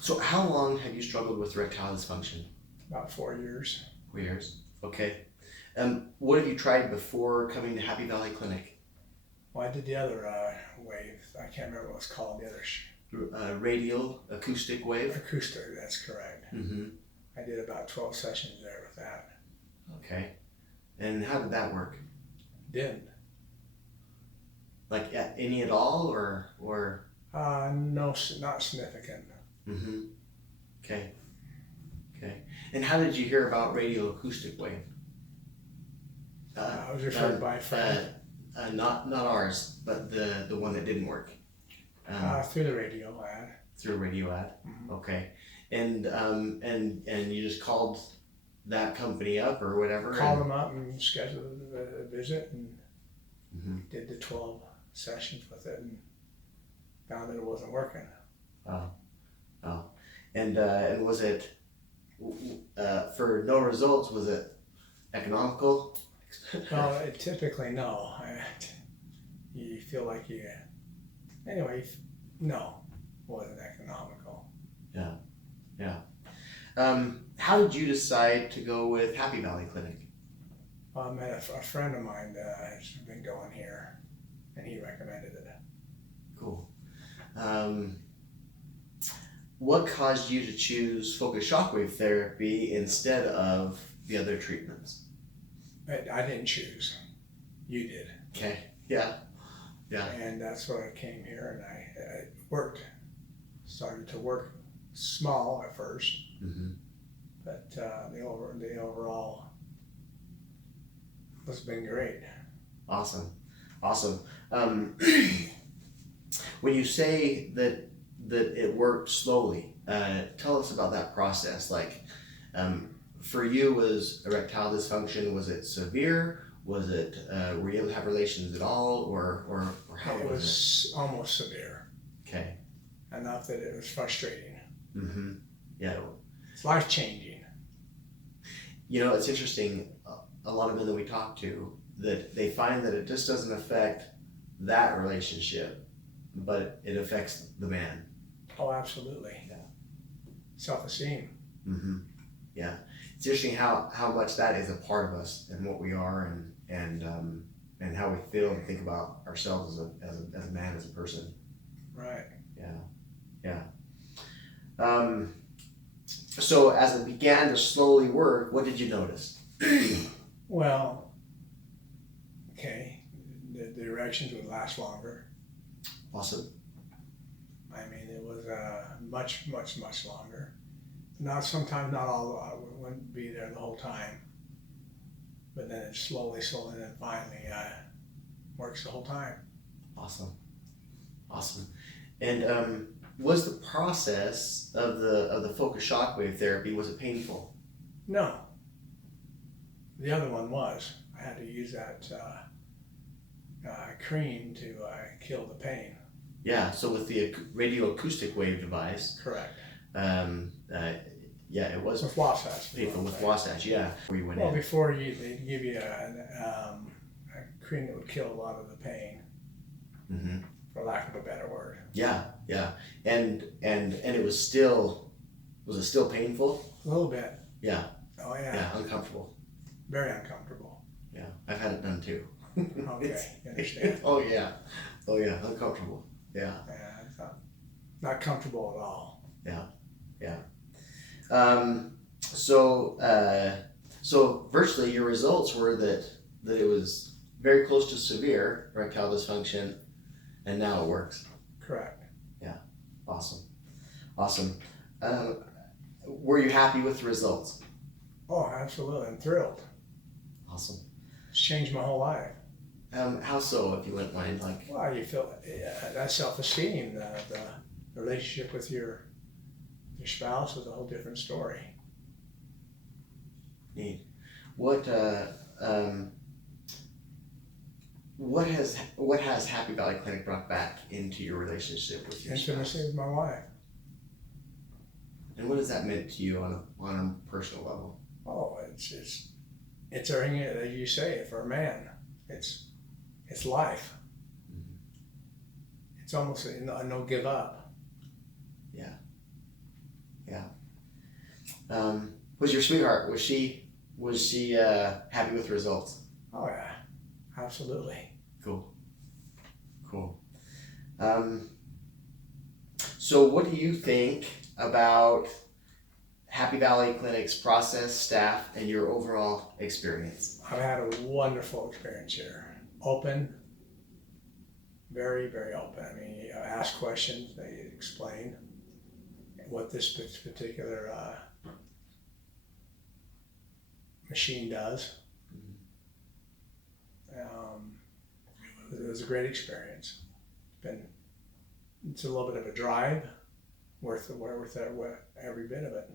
So how long have you struggled with erectile dysfunction? About 4 years. 4 years. Okay. What have you tried before coming to Happy Valley Clinic? Well, I did the other wave. I can't remember what it's called. The other Radial acoustic wave? acoustic. That's correct. Mm-hmm. I did about 12 sessions there with that. Okay. And how did that work? Didn't. Like any at all, or? No, not significant. Mm-hmm. Okay. Okay. And how did you hear about radial acoustic wave? I was referred by a friend. Not ours, but the one that didn't work. Through the radio ad. Through a radio ad. Mm-hmm. Okay. And you just called that company up or whatever? Called them up and scheduled a visit and Mm-hmm. did the 12 sessions with it and found that it wasn't working. Oh. And was it, for no results, was it economical? Well, typically no. You feel like no, it wasn't economical. Yeah. How did you decide to go with Happy Valley Clinic? I met a friend of mine has been going here, and he recommended it. Cool. What caused you to choose focused shockwave therapy instead of the other treatments? I didn't choose. You did. Okay. Yeah. And that's why I came here, and I worked. Started to work small at first, Mm-hmm. but the overall has been great. Awesome. When you say that it worked slowly, tell us about that process. Like, for you, was erectile dysfunction, was it severe? Was it, were you able to have relations at all, or how It was was almost severe, it? Okay. enough that it was frustrating. Mm-hmm. Yeah. It's life-changing. You know, it's interesting. A lot of men that we talk to, that they find that it just doesn't affect that relationship, but it affects the man. Oh, absolutely. Yeah. Self-esteem. Mm-hmm. Yeah. It's interesting how much that is a part of us and what we are and how we feel and think about ourselves as a man, as a person. Right. Yeah. So as it began to slowly work, what did you notice? Well, okay, the erections would last longer. Awesome. I mean, it was much longer. Sometimes not all, I wouldn't be there the whole time. But then it slowly, and then finally works the whole time. Awesome. And was the process of the focused shockwave therapy, was it painful? No. The other one was. I had to use that cream to kill the pain. Yeah. So with the radio acoustic wave device. Correct. Yeah, it was With Wasatch. painful with Wasatch. Yeah. Before you went in. Before they give you a cream that would kill a lot of the pain. Mm-hmm. For lack of a better word. Yeah. And it was still painful? A little bit. Yeah. Oh yeah. Yeah, uncomfortable. Very uncomfortable. Yeah, I've had it done too. Okay, you understand. Oh yeah, uncomfortable. Yeah. Yeah, it's not comfortable at all. Yeah. So virtually your results were that it was very close to severe erectile dysfunction, and now it works. Correct. Yeah. Awesome. Were you happy with the results? Oh, absolutely. I'm thrilled. Awesome. It's changed my whole life. How so, if you wouldn't mind? Like, Well, you feel that self-esteem, the relationship with your spouse is a whole different story. neat. What has Happy Valley Clinic brought back into your relationship with your Intimacy spouse? with my wife. And what has that meant to you on a personal level? Oh, it's everything that you say for a man. It's life. Mm-hmm. It's almost a no give up. Was your sweetheart, was she happy with the results? Oh yeah, absolutely. Cool. So what do you think about Happy Valley Clinic's process, staff, and your overall experience? I've had a wonderful experience here. Open, very, very open. I mean, you ask questions, they explain what this particular machine does. It was a great experience. It's a little bit of a drive, worth every bit of it.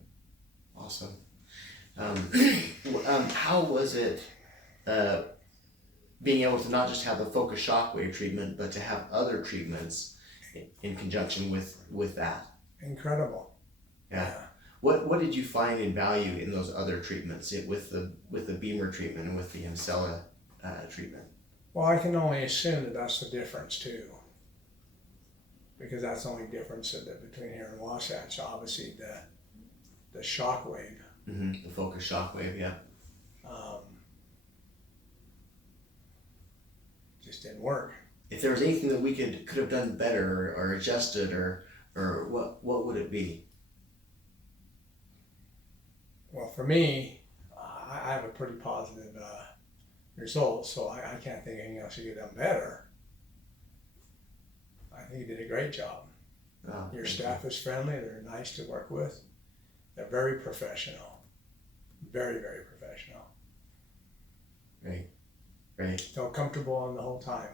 Awesome. How was it being able to not just have the focus shockwave treatment, but to have other treatments in conjunction with that? Incredible. Yeah. What did you find in value in those other treatments, with the Beamer treatment and with the Emsella treatment? Well, I can only assume that that's the difference too, because that's the only difference between here and Wasatch. Obviously, the shock wave. Mm-hmm. The focus shockwave, yeah. Just didn't work. If there was anything that we could have done better or adjusted or what would it be? Well, for me, I have a pretty positive result, so I can't think anything else you could have done better. I think you did a great job. Oh, Your staff is friendly, they're nice to work with, they're very professional, very, very professional. Great. Felt comfortable on the whole time.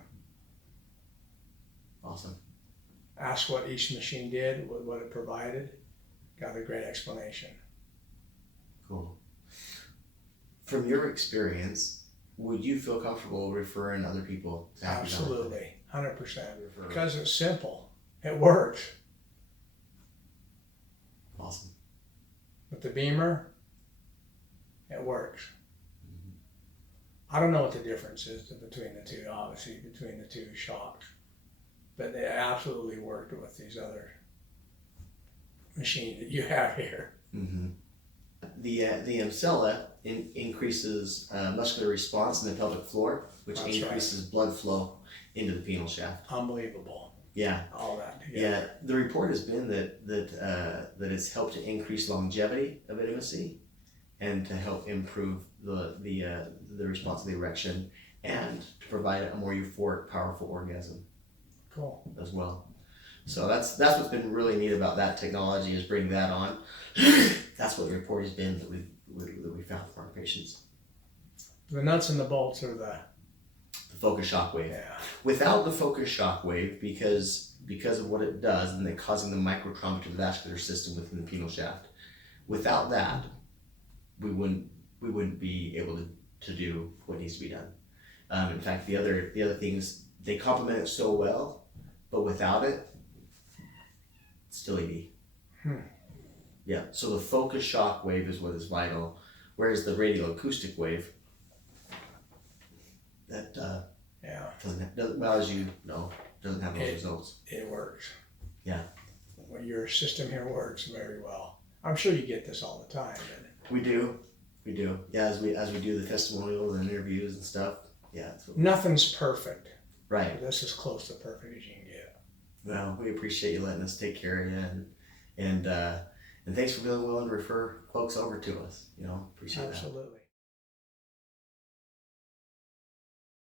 Awesome. Asked what each machine did, what it provided, got a great explanation. Cool. From your experience, would you feel comfortable referring other people to Happy Valley? Absolutely, 100%. Because it's simple, it works. Awesome. With the Beamer, it works. I don't know what the difference is between the two, obviously, between the two shocks, but they absolutely worked with these other machines that you have here. Mm-hmm. The Emsella increases muscular response in the pelvic floor, which That's increases blood flow into the penile shaft. Unbelievable. Yeah. All that together. Yeah. The report has been that it's helped to increase longevity of intimacy, and to help improve the response to the erection, and to provide a more euphoric, powerful orgasm. Cool. As well. So that's what's been really neat about that technology, is bringing that on. That's what the report has been that we found for our patients. The nuts and the bolts are the focus shockwave. Yeah. Without the focus shockwave, because of what it does, and it causing the microtrauma to the vascular system within the penile shaft, without that, we wouldn't be able to do what needs to be done. In fact, the other things, they complement it so well, but without it, it's still ED. Yeah. So the focus shock wave is what is vital, whereas the radial acoustic wave, that doesn't, well, as you know, doesn't have those results. It works. Yeah. Well, your system here works very well. I'm sure you get this all the time. We do. Yeah, as we do the testimonials and interviews and stuff. Yeah. Nothing's perfect. Right. But this is close to perfect as you can get. Well, we appreciate you letting us take care of you, and thanks for being willing to refer folks over to us. Appreciate that. Absolutely.